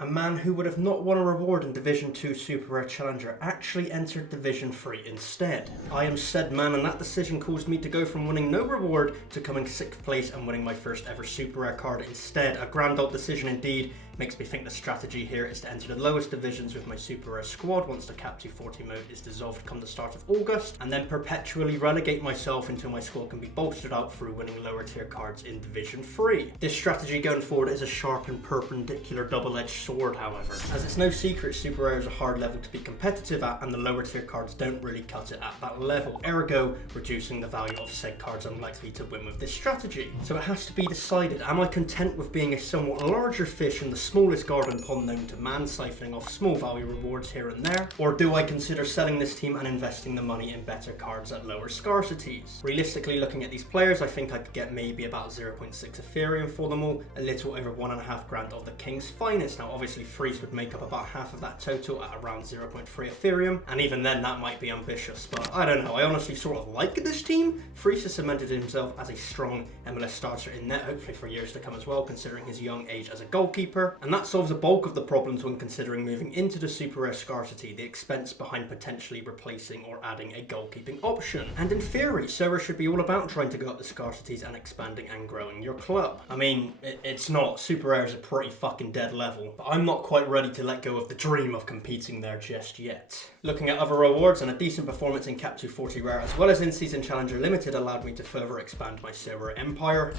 A man who would have not won a reward in Division 2 Super Rare Challenger actually entered Division 3 instead. I am said man, and that decision caused me to go from winning no reward to coming 6th place and winning my first ever Super Rare card instead. A grand old decision indeed. Makes me think the strategy here is to enter the lowest divisions with my Super Rare squad once the Cap 240 mode is dissolved come the start of August, and then perpetually relegate myself until my squad can be bolstered up through winning lower tier cards in Division 3. This strategy going forward is a sharp and perpendicular double-edged sword, however, as it's no secret Super Rare is a hard level to be competitive at, and the lower tier cards don't really cut it at that level, ergo reducing the value of said cards unlikely to win with this strategy. So it has to be decided, am I content with being a somewhat larger fish in the smallest garden pond known to man, siphoning off small value rewards here and there, or do I consider selling this team and investing the money in better cards at lower scarcities? Realistically, looking at these players, I think I could get maybe about 0.6 Ethereum for them all, a little over 1.5 grand of the King's Finest. Now obviously Freeze would make up about half of that total at around 0.3 Ethereum, and even then that might be ambitious, but I don't know, I honestly sort of like this team. Freeze has cemented himself as a strong MLS starter in net, hopefully for years to come as well, considering his young age as a goalkeeper. And that solves a bulk of the problems when considering moving into the Super Rare scarcity, the expense behind potentially replacing or adding a goalkeeping option. And in theory, Sorare should be all about trying to go up the scarcities and expanding and growing your club. I mean, it's not. Super Rare is a pretty fucking dead level, but I'm not quite ready to let go of the dream of competing there just yet. Looking at other rewards, and a decent performance in Cap 240 Rare as well as in-season Challenger Limited allowed me to further expand my Sorare empire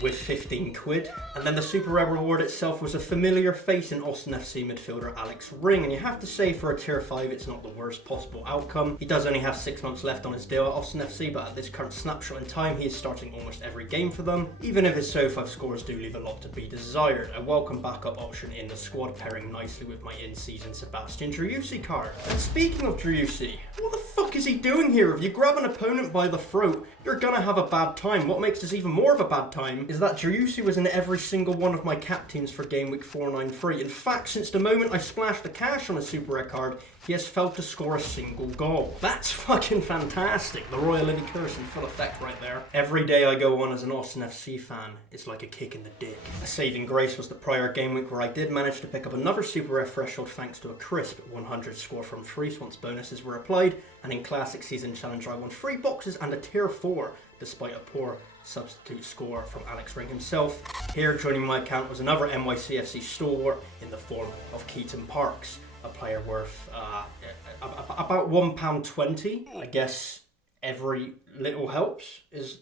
with 15 quid. And then the Super Rare reward itself was a familiar face in Austin FC midfielder Alex Ring, and you have to say for a tier 5 it's not the worst possible outcome. He does only have 6 months left on his deal at Austin FC, but at this current snapshot in time he is starting almost every game for them, even if his SO5 scores do leave a lot to be desired. A welcome backup option in the squad, pairing nicely with my in-season Sebastian Driussi card. And speaking of Driussi, what the fuck is he doing here? If you grab an opponent by the throat, you're gonna have a bad time. What makes this even more of a bad time is that Driussi was in every single one of my cap teams for game week 493. In fact, since the moment I splashed the cash on a Super Rare card, he has failed to score a single goal. That's fucking fantastic. The Royalivi curse in full effect right there. Every day I go on as an Austin FC fan, it's like a kick in the dick. A saving grace was the prior game week where I did manage to pick up another Super Rare threshold thanks to a crisp 100 score from Freeze once bonuses were applied, and in Classic Season Challenge I won 3 boxes and a tier 4 despite a poor substitute score from Alex Ring himself. Here joining my account was another NYCFC stalwart in the form of Keaton Parks, a player worth about £1.20. I guess every little helps is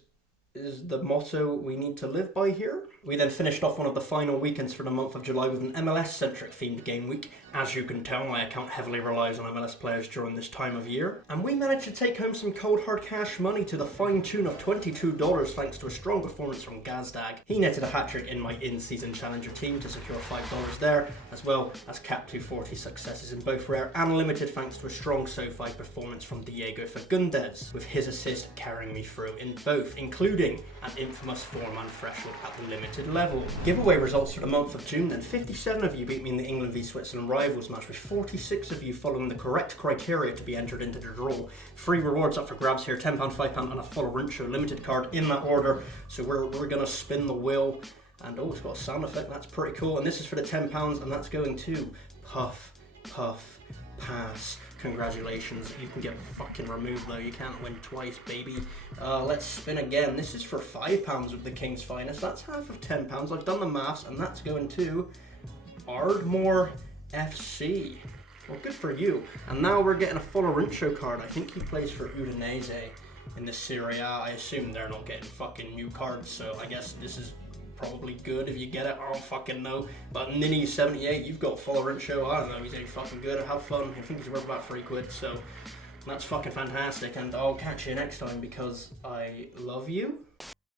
the motto we need to live by here. We then finished off one of the final weekends for the month of July with an MLS-centric themed game week. As you can tell, my account heavily relies on MLS players during this time of year. And we managed to take home some cold hard cash money to the fine tune of $22 thanks to a strong performance from Gazdag. He netted a hat-trick in my in-season challenger team to secure $5 there, as well as Cap 240 successes in both rare and limited thanks to a strong SoFi performance from Diego Fagundes, with his assist carrying me through in both, including an infamous 4-man threshold at the limited level. Giveaway results for the month of June then: 57 of you beat me in the England v Switzerland Rivals match, with 46 of you following the correct criteria to be entered into the draw. 3 rewards up for grabs here: £10, £5 and a full Rincho limited card in that order. So we're gonna spin the wheel, and oh, it's got a sound effect, that's pretty cool. And this is for the £10, and that's going to Puff, Puff, Pass. Congratulations, you can get fucking removed though, you can't win twice, baby. Let's spin again. This is for £5 with the King's Finest, that's half of £10. I've done the maths, and that's going to Ardmore FC. Well, good for you. And now we're getting a full Rincho card. I think he plays for Udinese in the Serie A. I assume they're not getting fucking new cards, so I guess this is probably good if you get it. I don't fucking know. But Nini78, you've got full Rincho. I don't know, he's any fucking good. Have fun. I think he's worth about 3 quid, so that's fucking fantastic. And I'll catch you next time because I love you.